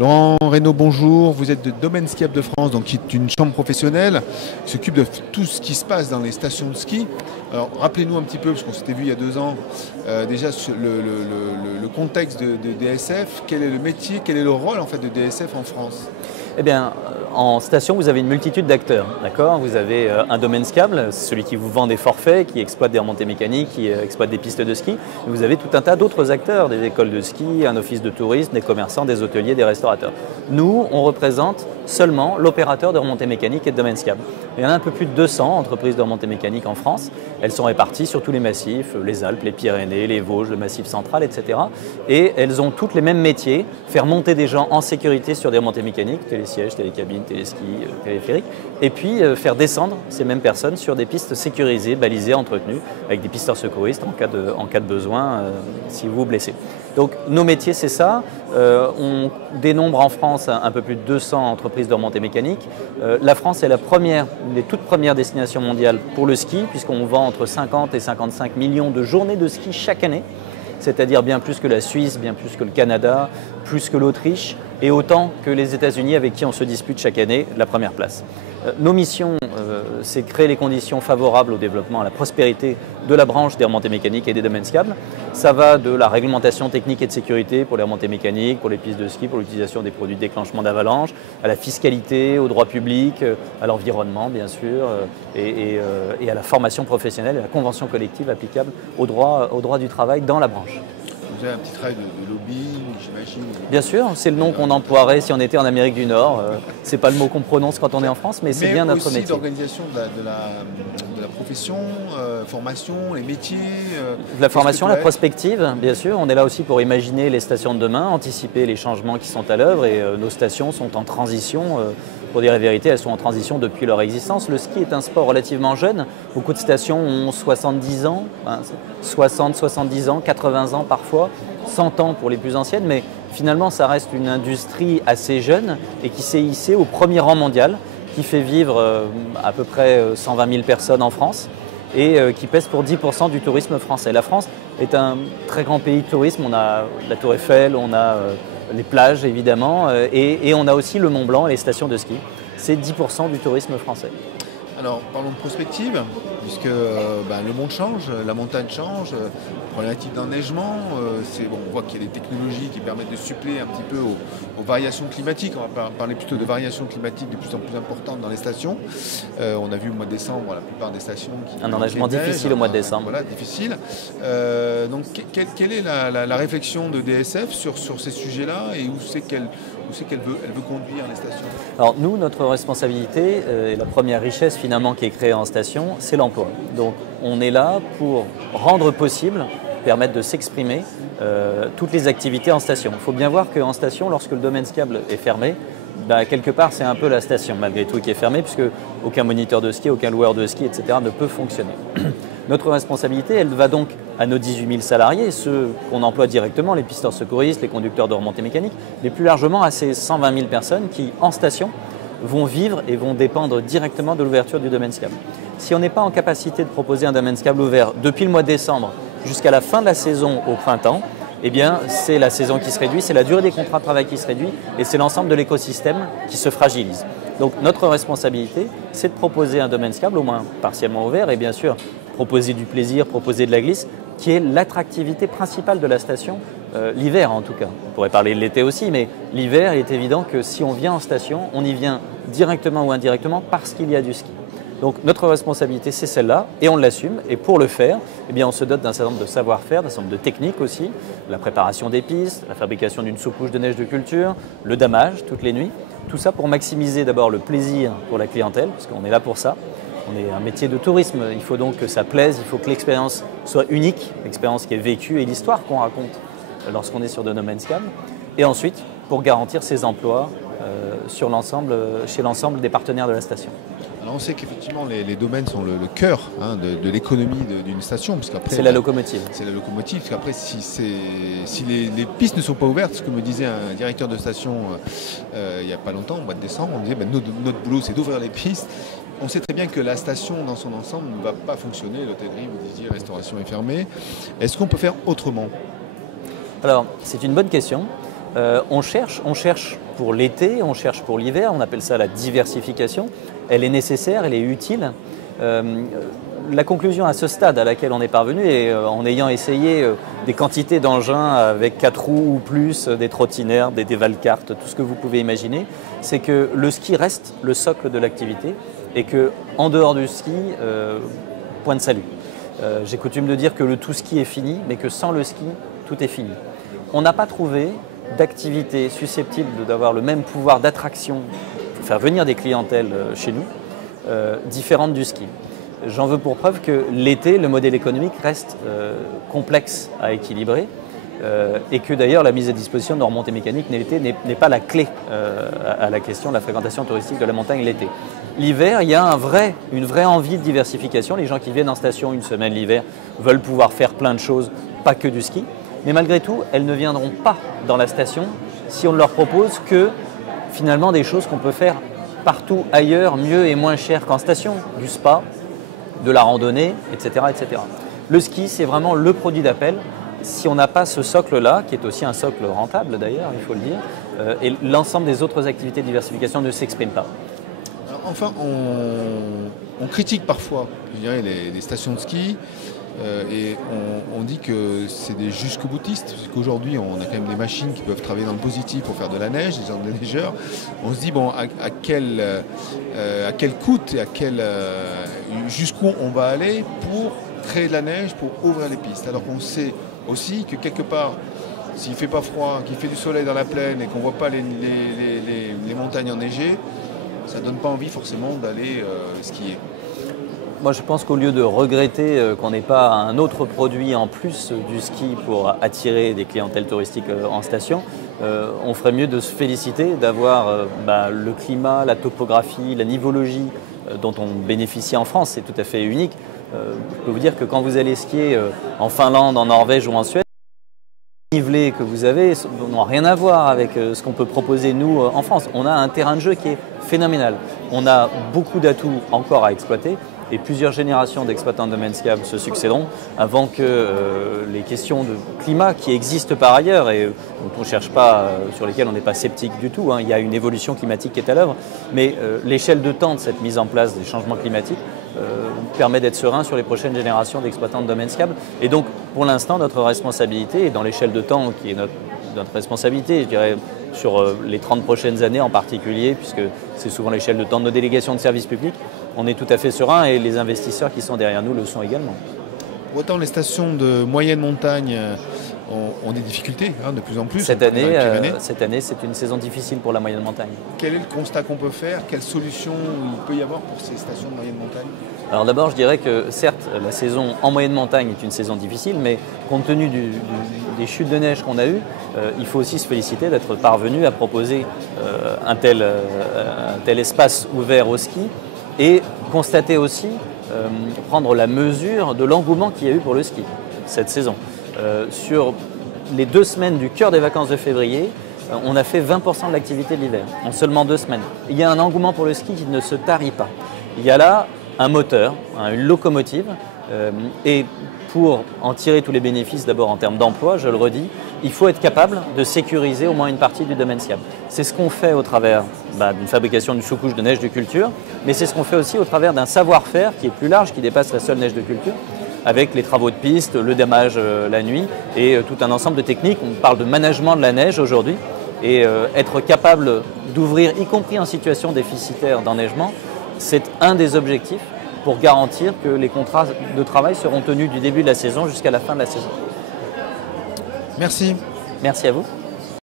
Laurent Reynaud, bonjour. Vous êtes de Domaine Skiable de France, donc qui est une chambre professionnelle qui s'occupe de tout ce qui se passe dans les stations de ski. Alors, rappelez-nous un petit peu, parce qu'on s'était vu il y a 2 ans, déjà le contexte de DSF. Quel est le métier, quel est le rôle en fait de DSF en France? Eh bien, en station, vous avez une multitude d'acteurs, d'accord? Vous avez un domaine skiable, celui qui vous vend des forfaits, qui exploite des remontées mécaniques, qui exploite des pistes de ski. Et vous avez tout un tas d'autres acteurs, des écoles de ski, un office de tourisme, des commerçants, des hôteliers, des restaurateurs. Nous, on représente seulement l'opérateur de remontées mécaniques et de domaine skiable. Il y en a un peu plus de 200 entreprises de remontées mécaniques en France. Elles sont réparties sur tous les massifs, les Alpes, les Pyrénées, les Vosges, le Massif central, etc. Et elles ont toutes les mêmes métiers, faire monter des gens en sécurité sur des remontées mécaniques, télésièges, télécabines, téléskis, téléphériques, et puis faire descendre ces mêmes personnes sur des pistes sécurisées, balisées, entretenues, avec des pisteurs secouristes en cas de besoin si vous vous blessez. Donc nos métiers, c'est ça. On dénombre en France un peu plus de 200 entreprises de remontées mécaniques. La France est une des toutes premières destinations mondiales pour le ski, puisqu'on vend entre 50 et 55 millions de journées de ski chaque année, c'est-à-dire bien plus que la Suisse, bien plus que le Canada, plus que l'Autriche, et autant que les États-Unis avec qui on se dispute chaque année la première place. Nos missions, c'est créer les conditions favorables au développement, à la prospérité de la branche des remontées mécaniques et des domaines skiables. Ça va de la réglementation technique et de sécurité pour les remontées mécaniques, pour les pistes de ski, pour l'utilisation des produits de déclenchement d'avalanche, à la fiscalité, au droit public, à l'environnement bien sûr, et à la formation professionnelle et à la convention collective applicable au droit du travail dans la branche. Vous avez un petit travail de lobbying, j'imagine. Bien sûr, c'est le nom qu'on emploierait si on était en Amérique du Nord. C'est pas le mot qu'on prononce quand on est en France, mais c'est bien notre métier. Mais aussi l'organisation de la profession, formation, les métiers. La formation, la prospective, bien sûr. On est là aussi pour imaginer les stations de demain, anticiper les changements qui sont à l'œuvre, et nos stations sont en transition. Pour dire la vérité, elles sont en transition depuis leur existence. Le ski est un sport relativement jeune. Beaucoup de stations ont 70 ans, 60, 70 ans, 80 ans parfois, 100 ans pour les plus anciennes, mais finalement ça reste une industrie assez jeune et qui s'est hissée au premier rang mondial, qui fait vivre à peu près 120 000 personnes en France et qui pèse pour 10% du tourisme français. La France est un très grand pays de tourisme. On a la Tour Eiffel, on a les plages évidemment, et on a aussi le Mont Blanc et les stations de ski. C'est 10% du tourisme français. Alors parlons de prospective, puisque le monde change, la montagne change, problématique d'enneigement, on voit qu'il y a des technologies qui permettent de suppléer un petit peu aux variations climatiques. On va parler plutôt de variations climatiques de plus en plus importantes dans les stations. On a vu au mois de décembre la plupart des stations qui un enneigement difficile au mois de décembre. Voilà, difficile. Donc quelle est la réflexion de DSF sur ces sujets-là, et où c'est qu'elle veut conduire les stations? Alors nous, notre responsabilité et la première richesse finalement qui est créée en station, c'est l'emploi. Donc on est là pour rendre possible, permettre de s'exprimer toutes les activités en station. Il faut bien voir qu'en station, lorsque le domaine skiable est fermé, quelque part c'est un peu la station malgré tout qui est fermée, puisque aucun moniteur de ski, aucun loueur de ski, etc. ne peut fonctionner. Notre responsabilité, elle va donc à nos 18 000 salariés, ceux qu'on emploie directement, les pisteurs secouristes, les conducteurs de remontées mécaniques, mais plus largement à ces 120 000 personnes qui, en station, vont vivre et vont dépendre directement de l'ouverture du domaine skiable. Si on n'est pas en capacité de proposer un domaine skiable ouvert depuis le mois de décembre jusqu'à la fin de la saison au printemps, eh bien, c'est la saison qui se réduit, c'est la durée des contrats de travail qui se réduit, et c'est l'ensemble de l'écosystème qui se fragilise. Donc notre responsabilité, c'est de proposer un domaine skiable au moins partiellement ouvert, et bien sûr proposer du plaisir, proposer de la glisse, qui est l'attractivité principale de la station, l'hiver en tout cas. On pourrait parler de l'été aussi, mais l'hiver, il est évident que si on vient en station, on y vient directement ou indirectement parce qu'il y a du ski. Donc notre responsabilité, c'est celle-là, et on l'assume. Et pour le faire, eh bien, on se dote d'un certain nombre de savoir-faire, d'un certain nombre de techniques aussi, la préparation des pistes, la fabrication d'une sous-couche de neige de culture, le damage toutes les nuits. Tout ça pour maximiser d'abord le plaisir pour la clientèle, parce qu'on est là pour ça. On est un métier de tourisme, il faut donc que ça plaise, il faut que l'expérience soit unique, l'expérience qui est vécue et l'histoire qu'on raconte lorsqu'on est sur de domaine skiable. Et ensuite, pour garantir ses emplois chez l'ensemble des partenaires de la station. Alors on sait qu'effectivement les domaines sont le cœur de l'économie d'une station. C'est la locomotive. C'est la locomotive, parce qu'après si les pistes ne sont pas ouvertes, ce que me disait un directeur de station il n'y a pas longtemps, au mois de décembre, on disait notre boulot c'est d'ouvrir les pistes. On sait très bien que la station dans son ensemble ne va pas fonctionner, l'hôtellerie, vous disiez, restauration est fermée. Est-ce qu'on peut faire autrement? Alors c'est une bonne question. On cherche pour l'été, on cherche pour l'hiver, on appelle ça la diversification. Elle est nécessaire, elle est utile. La conclusion à ce stade à laquelle on est parvenu, et en ayant essayé des quantités d'engins avec 4 roues ou plus, des trottinettes, des Valcartes, tout ce que vous pouvez imaginer, c'est que le ski reste le socle de l'activité et qu'en dehors du ski, point de salut. J'ai coutume de dire que le tout ski est fini, mais que sans le ski, tout est fini. On n'a pas trouvé d'activité susceptible d'avoir le même pouvoir d'attraction, pour faire venir des clientèles chez nous, différentes du ski. J'en veux pour preuve que l'été, le modèle économique reste complexe à équilibrer et que d'ailleurs la mise à disposition de remontées mécaniques l'été n'est pas la clé à la question de la fréquentation touristique de la montagne l'été. L'hiver, il y a une vraie envie de diversification. Les gens qui viennent en station une semaine l'hiver veulent pouvoir faire plein de choses, pas que du ski. Mais malgré tout, elles ne viendront pas dans la station si on ne leur propose que finalement des choses qu'on peut faire partout ailleurs, mieux et moins cher qu'en station, du spa, de la randonnée, etc., etc. Le ski, c'est vraiment le produit d'appel. Si on n'a pas ce socle-là, qui est aussi un socle rentable d'ailleurs, il faut le dire, et l'ensemble des autres activités de diversification ne s'expriment pas. Enfin, on critique parfois, je dirais, les stations de ski et on dit que c'est des jusqu'au-boutistes, parce qu'aujourd'hui on a quand même des machines qui peuvent travailler dans le positif pour faire de la neige, des neigeurs. On se dit bon, à quel coût et jusqu'où on va aller pour créer de la neige, pour ouvrir les pistes, alors qu'on sait aussi que quelque part, s'il ne fait pas froid, qu'il fait du soleil dans la plaine et qu'on ne voit pas les montagnes enneigées, ça ne donne pas envie forcément d'aller skier. Moi, je pense qu'au lieu de regretter qu'on n'ait pas un autre produit en plus du ski pour attirer des clientèles touristiques en station, on ferait mieux de se féliciter d'avoir le climat, la topographie, la nivologie dont on bénéficie en France. C'est tout à fait unique. Je peux vous dire que quand vous allez skier en Finlande, en Norvège ou en Suède, les nivelés que vous avez n'ont rien à voir avec ce qu'on peut proposer nous en France. On a un terrain de jeu qui est phénoménal. On a beaucoup d'atouts encore à exploiter. Et plusieurs générations d'exploitants de domaine skiable se succéderont avant que les questions de climat qui existent par ailleurs et dont on ne cherche pas, sur lesquelles on n'est pas sceptique du tout, il y a une évolution climatique qui est à l'œuvre, mais l'échelle de temps de cette mise en place des changements climatiques permet d'être serein sur les prochaines générations d'exploitants de domaine skiable. Et donc pour l'instant notre responsabilité, et dans l'échelle de temps qui est notre responsabilité, je dirais sur les 30 prochaines années en particulier, puisque c'est souvent l'échelle de temps de nos délégations de services publics, on est tout à fait serein et les investisseurs qui sont derrière nous le sont également. Autant les stations de moyenne montagne ont des difficultés de plus en plus. Cette année, c'est une saison difficile pour la moyenne montagne. Quel est le constat qu'on peut faire? Quelle solution il peut y avoir pour ces stations de moyenne montagne? Alors d'abord, je dirais que certes, la saison en moyenne montagne est une saison difficile, mais compte tenu des chutes de neige qu'on a eues, il faut aussi se féliciter d'être parvenu à proposer un tel espace ouvert au ski et constater aussi, prendre la mesure de l'engouement qu'il y a eu pour le ski cette saison. Sur les 2 semaines du cœur des vacances de février, on a fait 20% de l'activité de l'hiver, en seulement 2 semaines. Il y a un engouement pour le ski qui ne se tarit pas. Il y a là un moteur, une locomotive, et pour en tirer tous les bénéfices, d'abord en termes d'emploi, je le redis, il faut être capable de sécuriser au moins une partie du domaine skiable. C'est ce qu'on fait au travers d'une fabrication d'une sous-couche de neige de culture, mais c'est ce qu'on fait aussi au travers d'un savoir-faire qui est plus large, qui dépasse la seule neige de culture, avec les travaux de piste, le damage la nuit et tout un ensemble de techniques. On parle de management de la neige aujourd'hui et être capable d'ouvrir, y compris en situation déficitaire d'enneigement, c'est un des objectifs pour garantir que les contrats de travail seront tenus du début de la saison jusqu'à la fin de la saison. Merci. Merci à vous.